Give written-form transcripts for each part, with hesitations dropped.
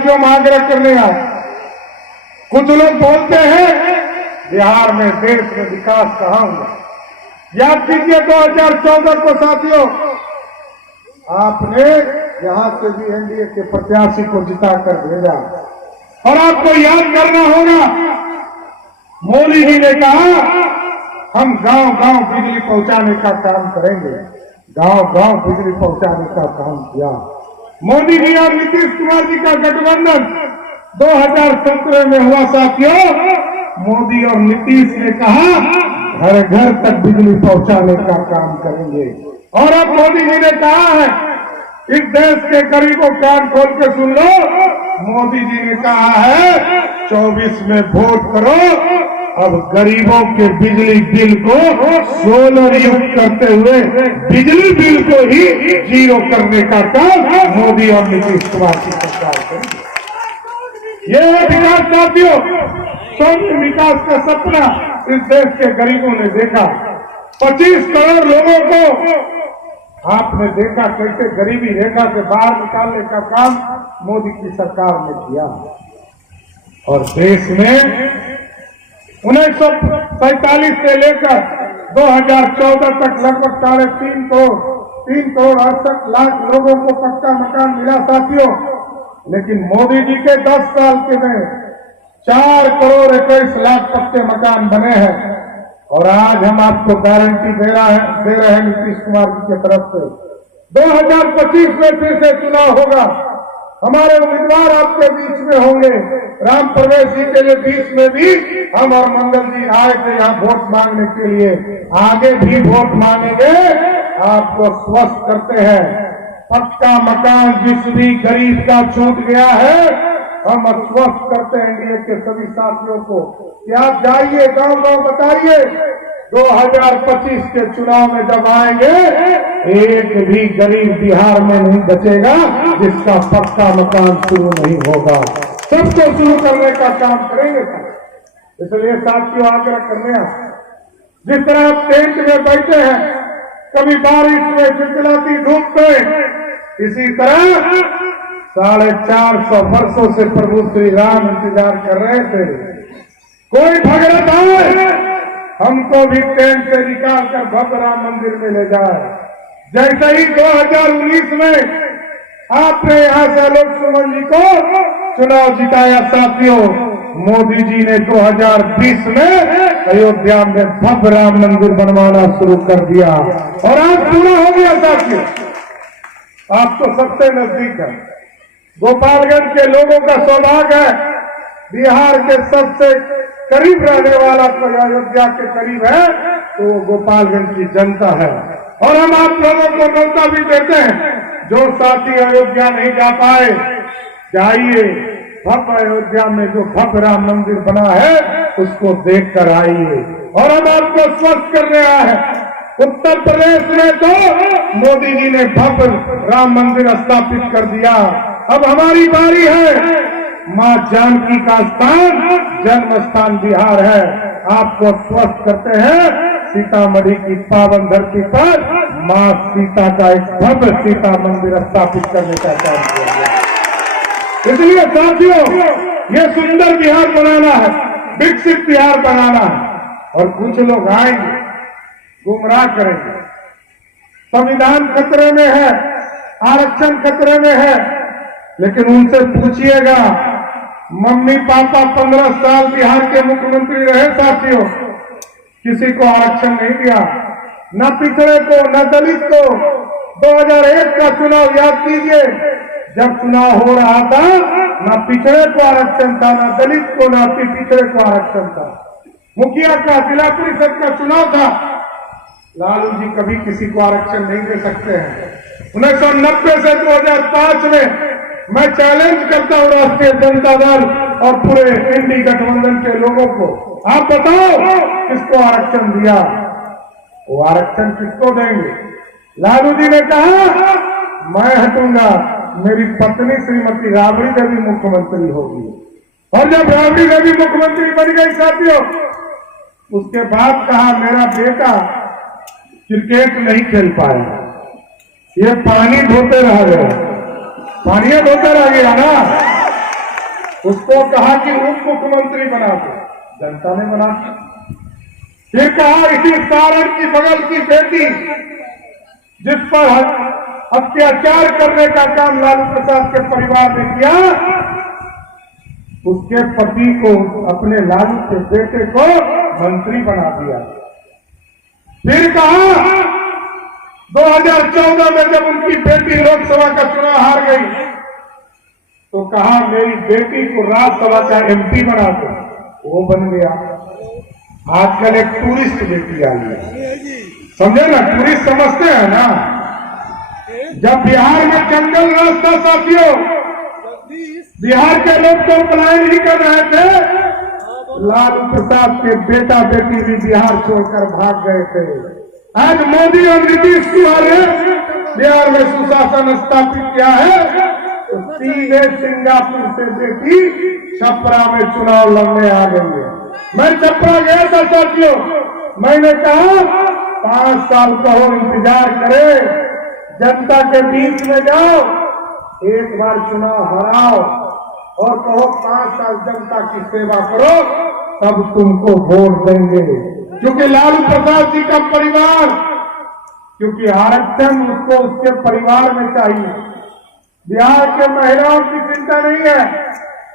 जो हम आग्रह करने आए, कुछ लोग बोलते हैं बिहार में देश में विकास कहाँ हुआ। याद कीजिए 2014 को साथियों, आपने यहां से भी एनडीए के प्रत्याशी को जिताकर भेजा और आपको याद करना होगा, मोदी जी ने कहा हम गांव गांव बिजली पहुंचाने का काम करेंगे। गांव गांव बिजली पहुंचाने का काम किया मोदी जी और नीतीश कुमार जी का गठबंधन 2017 में हुआ साथियों। मोदी और नीतीश ने कहा घर घर तक बिजली पहुंचाने का काम करेंगे और अब मोदी जी ने कहा है, इस देश के गरीबों कान खोल के सुन लो, मोदी जी ने कहा है 24 में वोट करो, अब गरीबों के बिजली बिल को सोलर युक्त करते हुए बिजली बिल को ही जीरो करने का काम मोदी और नीतीश कुमार की सरकार करेगी। ये है विकास साथियों, सौम्य विकास का सपना इस देश के गरीबों ने देखा। 25 करोड़ लोगों को आपने देखा कैसे गरीबी रेखा से बाहर निकालने का काम मोदी की सरकार ने किया। और देश में 1947 से लेकर 2014 तक लगभग 3.5 करोड़ 68 लाख लोगों को पक्का मकान मिला साथियों। लेकिन मोदी जी के 10 साल के में 4 करोड़ 21 लाख पक्के मकान बने हैं। और आज हम आपको गारंटी दे रहे हैं नीतीश कुमार जी की तरफ से 2025 में फिर से चुनाव होगा, हमारे उम्मीदवार आपके बीच में होंगे। राम प्रवेश जी के लिए बीच में भी हम और मंगल जी आए थे यहाँ वोट मांगने के लिए, आगे भी वोट मांगेंगे। आपको स्वस्थ करते हैं, पक्का मकान जिस भी गरीब का छूट गया है हम आश्वस्त करते हैं एनडीए के सभी साथियों को कि आप जाइए गांव गांव बताइए 2025 के चुनाव में जब आएंगे एक भी गरीब बिहार में नहीं बचेगा जिसका पक्का मकान शुरू नहीं होगा। सबको शुरू करने का काम करेंगे। इसलिए साथियों आग्रह करने जिस तरह आप टेंट में बैठे हैं, कभी बारिश में चिलचिलाती धूप में, इसी तरह 450 वर्षों से प्रभु श्री राम इंतजार कर रहे थे। कोई भगरत आए हमको भी टेंट से निकाल कर भव्य राम मंदिर में ले जाए। जैसे ही 2019 में आपने यहां से आलोक सुमन जी को चुनाव जिताया साथियों, मोदी जी ने 2020 में अयोध्या में भव्य राम मंदिर बनवाना शुरू कर दिया और आज पूरा हो गया साथियों। आप तो सबसे नजदीक है, गोपालगंज के लोगों का सौभाग्य है, बिहार के सबसे करीब रहने वाला कोई अयोध्या के करीब है तो वो गोपालगंज की जनता है। और हम आप लोगों को न्योता भी देते हैं, जो साथी अयोध्या नहीं जा पाए जाइए, भव्य अयोध्या में जो भव्य राम मंदिर बना है उसको देख कर आइए। और हम आपको स्वस्थ करने आए हैं। उत्तर प्रदेश में तो मोदी जी ने भव्य राम मंदिर स्थापित कर दिया, अब हमारी बारी है। मां जानकी का स्थान जन्म स्थान बिहार है। आपको स्वस्थ करते हैं, सीतामढ़ी की पावन धरती पर मां सीता का एक भव्य सीता मंदिर स्थापित करने का काम किया गया। इसलिए साथियों ये सुंदर बिहार बनाना है, विकसित बिहार बनाना है। और कुछ लोग आएंगे गुमराह करेंगे, संविधान खतरे में है, आरक्षण खतरे में है, लेकिन उनसे पूछिएगा मम्मी पापा 15 साल बिहार के मुख्यमंत्री रहे साथियों, किसी को आरक्षण नहीं दिया, न पिछड़े को न दलित को। 2001 का चुनाव याद कीजिए, जब चुनाव हो रहा था न पिछड़े को आरक्षण था, न दलित को न पिछड़े को आरक्षण था। मुखिया का जिला परिषद का चुनाव था, लालू जी कभी किसी को आरक्षण नहीं दे सकते हैं। 1990 से 2005 में मैं चैलेंज करता हूं राष्ट्रीय जनता दल और पूरे एनडीए गठबंधन के लोगों को, आप बताओ किसको आरक्षण दिया? वो आरक्षण किसको देंगे? लालू जी ने कहा मैं हटूंगा, मेरी पत्नी श्रीमती राबड़ी देवी मुख्यमंत्री होगी। और जब राबड़ी देवी मुख्यमंत्री बन गई साथियों, उसके बाद कहा मेरा बेटा क्रिकेट नहीं खेल पाया, ये पानी धोते रह गया, पानी धोते रह गया ना। उसको कहा कि उप मुख्यमंत्री बना दो, जनता ने बना दिया। फिर कहा इसी सारण की बगल की बेटी जिस पर अत्याचार करने का काम लालू प्रसाद के परिवार ने किया, उसके पति को, अपने लालू के बेटे को मंत्री बना दिया। फिर कहा 2014 में जब उनकी बेटी लोकसभा का चुनाव हार गई तो कहा मेरी बेटी को राज्यसभा का एमपी बना दो, वो बन गया। आजकल एक टूरिस्ट बेटी आई है, समझे ना, टूरिस्ट समझते हैं ना। जब बिहार में जंगल रास्ता साथियों, बिहार के लोग तो पलायन ही कर रहे थे, लालू प्रसाद के बेटा बेटी भी बिहार छोड़कर भाग गए थे। आज मोदी और नीतीश कुमार ने बिहार में सुशासन स्थापित किया है, तो सीधे सिंगापुर से बेटी छपरा में चुनाव लड़ने आ गई है। मैं छपरा गया था साथियों, मैंने कहा 5 साल कहो इंतजार करे, जनता के बीच में जाओ, एक बार चुनाव हराओ और कहो 5 साल जनता की सेवा करो, तब तुमको वोट देंगे। क्योंकि लालू प्रसाद जी का परिवार, क्योंकि आरक्षण उसको उसके परिवार में चाहिए, बिहार के महिलाओं की चिंता नहीं है।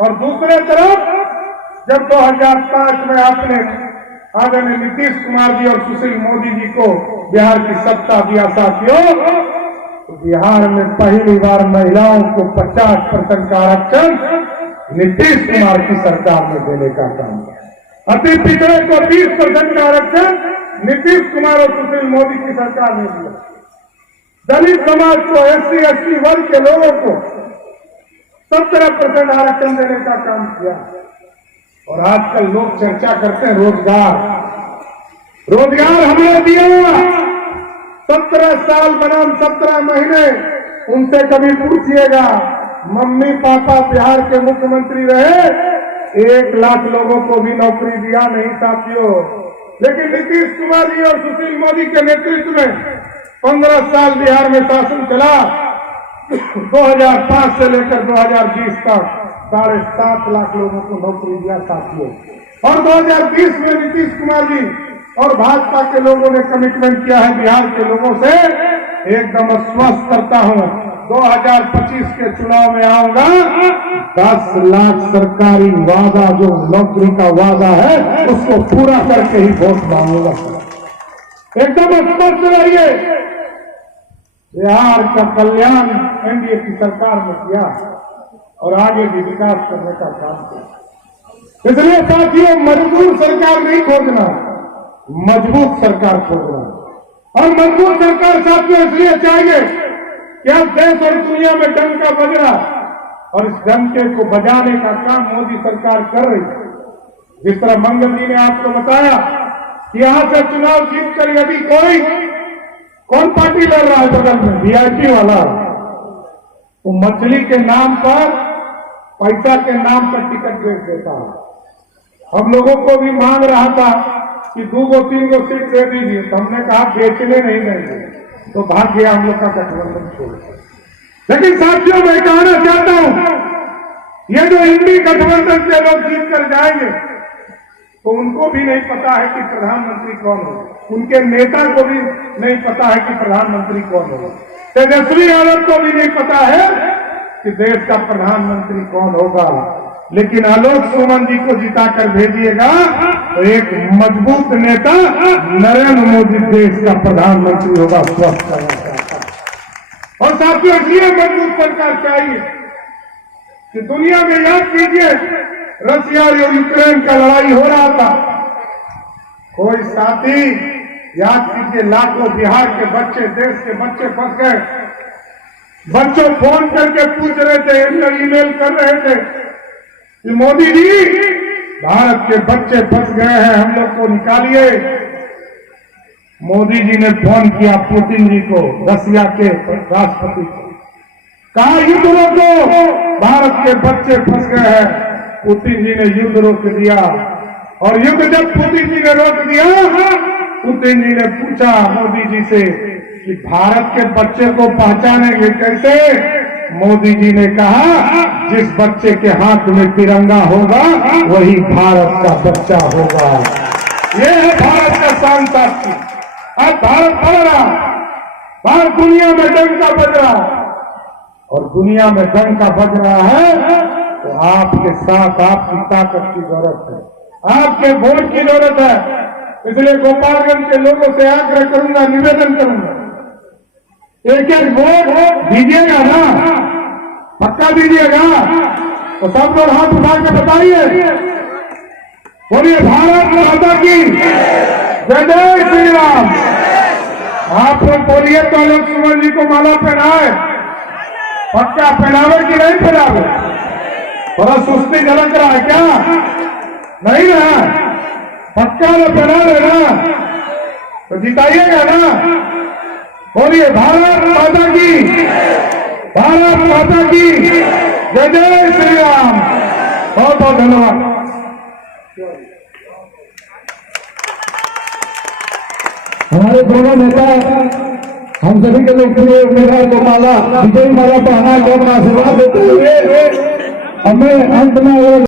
और दूसरे तरफ जब 2005 में आपने आदरणीय नीतीश कुमार जी और सुशील मोदी जी को बिहार की सत्ता दिया साथियों, तो बिहार में पहली बार महिलाओं को 50% का आरक्षण नीतीश कुमार की सरकार ने देने का काम किया। अति पिछड़े को 20% का आरक्षण नीतीश कुमार और सुशील मोदी की सरकार ने दिया। दलित समाज को, SC ST वर्ग के लोगों को 17% आरक्षण देने का काम किया। और आजकल लोग चर्चा करते हैं रोजगार हमने दिया। 17 साल बनाम 17 महीने, उनसे कभी पूछिएगा, मम्मी पापा बिहार के मुख्यमंत्री रहे, 1 लाख लोगों को भी नौकरी दिया नहीं साथियों। लेकिन नीतीश कुमार जी और सुशील मोदी के नेतृत्व में 15 साल बिहार में शासन चला। 2005 से लेकर 2020 तक 7.5 लाख लोगों को नौकरी दिया साथियों। और 2020 में नीतीश कुमार जी और भाजपा के लोगों ने कमिटमेंट किया है बिहार के लोगों से, एकदम आश्वस्त करता हूं, 2025 के चुनाव में आऊंगा, 10 लाख सरकारी वादा, जो नौकरी का वादा है, उसको पूरा करके ही वोट मांगूंगा। एकदम स्पष्ट रहिए, बिहार का कल्याण एनडीए की सरकार ने किया और आगे भी विकास करने का काम किया। इसलिए साथियों, मजबूत सरकार नहीं खोजना, मजबूत सरकार खोजना। और मजबूत सरकार साथियों इसलिए चाहिए कि आज देश और दुनिया में डंका बज रहा, और इस डंके को बजाने का काम मोदी सरकार कर रही है। जिस तरह मंगल जी ने आपको बताया कि यहां से चुनाव जीतकर यदि कौन पार्टी लड़ रहा है बगल में, VIP वाला, तो मछली के नाम पर, पैसा के नाम पर टिकट बेच देता है। हम लोगों को भी मांग रहा था कि 2-3 सीट दे दीजिए, तो हमने कहा बेचने नहीं देंगे, तो भाग गया हम लोग का गठबंधन छोड़। लेकिन साथियों, मैं कहना चाहता हूं, ये जो इंडी गठबंधन से लोग जीत कर जाएंगे, तो उनको भी नहीं पता है कि प्रधानमंत्री कौन होगा, उनके नेता को भी नहीं पता है कि प्रधानमंत्री कौन होगा, तेजस्वी यादव को भी नहीं पता है कि देश का प्रधानमंत्री कौन होगा। लेकिन आलोक सुमन जी को जिताकर भेजिएगा तो एक मजबूत नेता नरेंद्र मोदी देश का प्रधानमंत्री होगा, स्वस्थ करना। और साथियों, इसलिए मजबूत सरकार चाहिए कि दुनिया में, याद कीजिए, रशिया और यूक्रेन का लड़ाई हो रहा था, कोई साथी, याद कीजिए, लाखों बिहार के बच्चे, देश के बच्चे फंस गए। बच्चों फोन करके पूछ रहे थे, ईमेल कर रहे थे कि मोदी जी, भारत के बच्चे फंस गए हैं, हम लोग को निकालिए। मोदी जी ने फोन किया पुतिन जी को, रशिया के राष्ट्रपति को, कहा युद्ध रोको, भारत के बच्चे फंस गए हैं। पुतिन जी ने युद्ध रोक दिया। और युद्ध जब पुतिन जी ने रोक दिया, पुतिन जी ने पूछा मोदी जी से कि भारत के बच्चे को पहचानेंगे कैसे? मोदी जी ने कहा जिस बच्चे के हाथ में तिरंगा होगा वही भारत का बच्चा होगा। ये है भारत का शान साथी। अब भारत बढ़ रहा, भारत दुनिया में डंका बज रहा, और दुनिया में डंका बज रहा है तो आपके साथ आपकी ताकत की जरूरत है, आपके वोट की जरूरत है। इसलिए गोपालगंज के लोगों से आग्रह करूंगा, निवेदन करूंगा, एक एक वोट दीजिएगा ना, पक्का दीजिएगा। तो सब लोग हाथ उठा के बताइए, बोलिए भारत माता की जय, जय श्री राम। आप लोग बोलिए तो लोग सुमन जी को माला पहनाए, पक्का पहनावे कि नहीं पहनावे? थोड़ा सुस्ती झलक रहा है क्या? नहीं ना, पक्का न पहना देना तो जिताइएगा ना। बोलिए भारत माता की, भारत माता की जय, जय श्री राम। बहुत बहुत धन्यवाद। हमारे दोनों नेता हम सभी के लोकप्रिय उम्मीदवार को माला, विजयी माला पहना कर आशीर्वाद देते हुए हमें अंत में